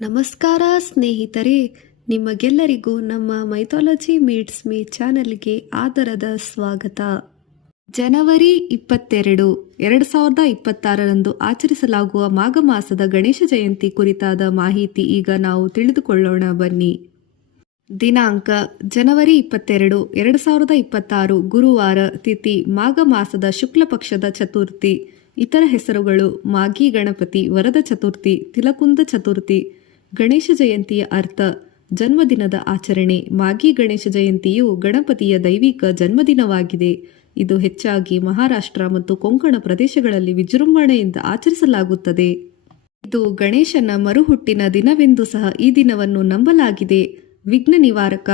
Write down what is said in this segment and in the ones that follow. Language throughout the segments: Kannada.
ನಮಸ್ಕಾರ ಸ್ನೇಹಿತರೆ, ನಿಮಗೆಲ್ಲರಿಗೂ ನಮ್ಮ ಮೈಥಾಲಜಿ ಮೀಟ್ಸ್ ಮೀ ಚಾನೆಲ್ಗೆ ಆದರದ ಸ್ವಾಗತ. ಜನವರಿ 22, 2026ರಂದು ಆಚರಿಸಲಾಗುವ ಮಾಘ ಮಾಸದ ಗಣೇಶ ಜಯಂತಿ ಕುರಿತಾದ ಮಾಹಿತಿ ಈಗ ನಾವು ತಿಳಿದುಕೊಳ್ಳೋಣ ಬನ್ನಿ. ದಿನಾಂಕ ಜನವರಿ 22, 2026 ಗುರುವಾರ. ತಿಥಿ ಮಾಘ ಮಾಸದ ಶುಕ್ಲ ಪಕ್ಷದ ಚತುರ್ಥಿ. ಇತರ ಹೆಸರುಗಳು ಮಾಘಿ ಗಣಪತಿ, ವರದ ಚತುರ್ಥಿ, ತಿಲಕುಂದ ಚತುರ್ಥಿ. ಗಣೇಶ ಜಯಂತಿಯ ಅರ್ಥ: ಜನ್ಮದಿನದ ಆಚರಣೆ. ಮಾಘಿ ಗಣೇಶ ಜಯಂತಿಯು ಗಣಪತಿಯ ದೈವಿಕ ಜನ್ಮದಿನವಾಗಿದೆ. ಇದು ಹೆಚ್ಚಾಗಿ ಮಹಾರಾಷ್ಟ್ರ ಮತ್ತು ಕೊಂಕಣ ಪ್ರದೇಶಗಳಲ್ಲಿ ವಿಜೃಂಭಣೆಯಿಂದ ಆಚರಿಸಲಾಗುತ್ತದೆ. ಇದು ಗಣೇಶನ ಮರುಹುಟ್ಟಿನ ದಿನವೆಂದು ಸಹ ಈ ದಿನವನ್ನು ನಂಬಲಾಗಿದೆ. ವಿಘ್ನ ನಿವಾರಕ,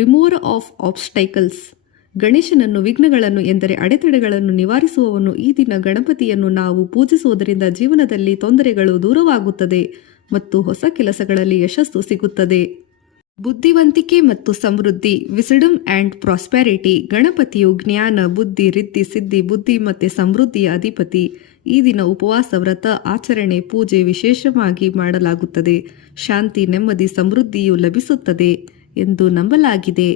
ರಿಮೂವರ್ ಆಫ್ ಆಬ್ಸ್ಟೈಕಲ್ಸ್. ಗಣೇಶನನ್ನು ವಿಘ್ನಗಳನ್ನು ಎಂದರೆ ಅಡೆತಡೆಗಳನ್ನು ನಿವಾರಿಸುವವನು. ಈ ದಿನ ಗಣಪತಿಯನ್ನು ನಾವು ಪೂಜಿಸುವುದರಿಂದ ಜೀವನದಲ್ಲಿ ತೊಂದರೆಗಳು ದೂರವಾಗುತ್ತದೆ ಮತ್ತು ಹೊಸ ಕೆಲಸಗಳಲ್ಲಿ ಯಶಸ್ಸು ಸಿಗುತ್ತದೆ. ಬುದ್ಧಿವಂತಿಕೆ ಮತ್ತು ಸಮೃದ್ಧಿ, ವಿಸ್ಡಮ್ ಆ್ಯಂಡ್ ಪ್ರಾಸ್ಪೆರಿಟಿ. ಗಣಪತಿಯು ಜ್ಞಾನ, ಬುದ್ಧಿ, ರಿದ್ಧಿ, ಸಿದ್ಧಿ, ಬುದ್ಧಿ ಮತ್ತು ಸಮೃದ್ಧಿಯ ಅಧಿಪತಿ. ಈ ದಿನ ಉಪವಾಸ, ವ್ರತ, ಆಚರಣೆ, ಪೂಜೆ ವಿಶೇಷವಾಗಿ ಮಾಡಲಾಗುತ್ತದೆ. ಶಾಂತಿ, ನೆಮ್ಮದಿ, ಸಮೃದ್ಧಿಯು ಲಭಿಸುತ್ತದೆ ಎಂದು ನಂಬಲಾಗಿದೆ.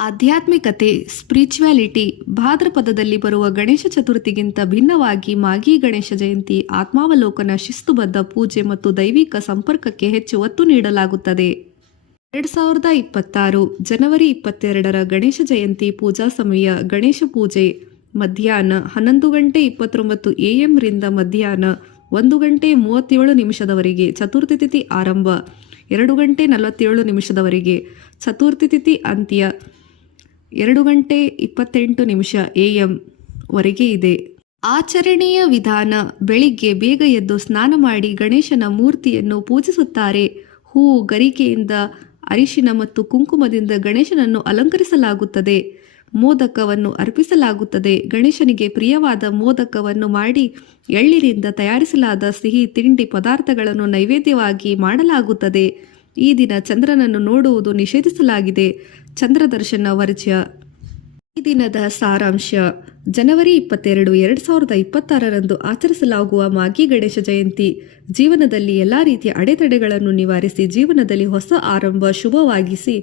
ಆಧ್ಯಾತ್ಮಿಕತೆ, ಸ್ಪಿರಿಚುವಾಲಿಟಿ. ಭಾದ್ರಪದದಲ್ಲಿ ಬರುವ ಗಣೇಶ ಚತುರ್ಥಿಗಿಂತ ಭಿನ್ನವಾಗಿ ಮಾಘಿ ಗಣೇಶ ಜಯಂತಿ ಆತ್ಮಾವಲೋಕನ, ಶಿಸ್ತುಬದ್ಧ ಪೂಜೆ ಮತ್ತು ದೈವಿಕ ಸಂಪರ್ಕಕ್ಕೆ ಹೆಚ್ಚು ಒತ್ತು ನೀಡಲಾಗುತ್ತದೆ. 2026 ಜನವರಿ 22ರ ಗಣೇಶ ಜಯಂತಿ ಪೂಜಾ ಸಮಯ: ಗಣೇಶ ಪೂಜೆ ಮಧ್ಯಾಹ್ನ 11:29 AM ರಿಂದ ಮಧ್ಯಾಹ್ನ 1:37 ಚತುರ್ಥಿ ತಿಥಿ ಆರಂಭ 2:47 ಚತುರ್ಥಿ ತಿಥಿ ಅಂತ್ಯ 2:28 AM ವರೆಗೆ ಇದೆ. ಆಚರಣೆಯ ವಿಧಾನ: ಬೆಳಿಗ್ಗೆ ಬೇಗ ಎದ್ದು ಸ್ನಾನ ಮಾಡಿ ಗಣೇಶನ ಮೂರ್ತಿಯನ್ನು ಪೂಜಿಸುತ್ತಾರೆ. ಹೂವು, ಗರಿಕೆಯಿಂದ, ಅರಿಶಿನ ಮತ್ತು ಕುಂಕುಮದಿಂದ ಗಣೇಶನನ್ನು ಅಲಂಕರಿಸಲಾಗುತ್ತದೆ. ಮೋದಕವನ್ನು ಅರ್ಪಿಸಲಾಗುತ್ತದೆ. ಗಣೇಶನಿಗೆ ಪ್ರಿಯವಾದ ಮೋದಕವನ್ನು ಮಾಡಿ ಎಳ್ಳಿನಿಂದ ತಯಾರಿಸಲಾದ ಸಿಹಿ ತಿಂಡಿ ಪದಾರ್ಥಗಳನ್ನು ನೈವೇದ್ಯವಾಗಿ ಮಾಡಲಾಗುತ್ತದೆ. ಈ ದಿನ ಚಂದ್ರನನ್ನು ನೋಡುವುದು ನಿಷೇಧಿಸಲಾಗಿದೆ. ಚಂದ್ರ ದರ್ಶನ ವರ್ಜ್ಯ. ಈ ದಿನದ ಸಾರಾಂಶ: ಜನವರಿ 22, 2026ರಂದು ಆಚರಿಸಲಾಗುವ ಮಾಘಿ ಗಣೇಶ ಜಯಂತಿ ಜೀವನದಲ್ಲಿ ಎಲ್ಲ ರೀತಿಯ ಅಡೆತಡೆಗಳನ್ನು ನಿವಾರಿಸಿ ಜೀವನದಲ್ಲಿ ಹೊಸ ಆರಂಭ ಶುಭವಾಗಿಸಿ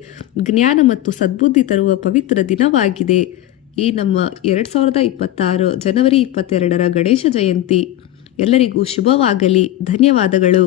ಜ್ಞಾನ ಮತ್ತು ಸದ್ಬುದ್ಧಿ ತರುವ ಪವಿತ್ರ ದಿನವಾಗಿದೆ. ಈ ನಮ್ಮ 2026 ಜನವರಿ 22ರ ಗಣೇಶ ಜಯಂತಿ ಎಲ್ಲರಿಗೂ ಶುಭವಾಗಲಿ. ಧನ್ಯವಾದಗಳು.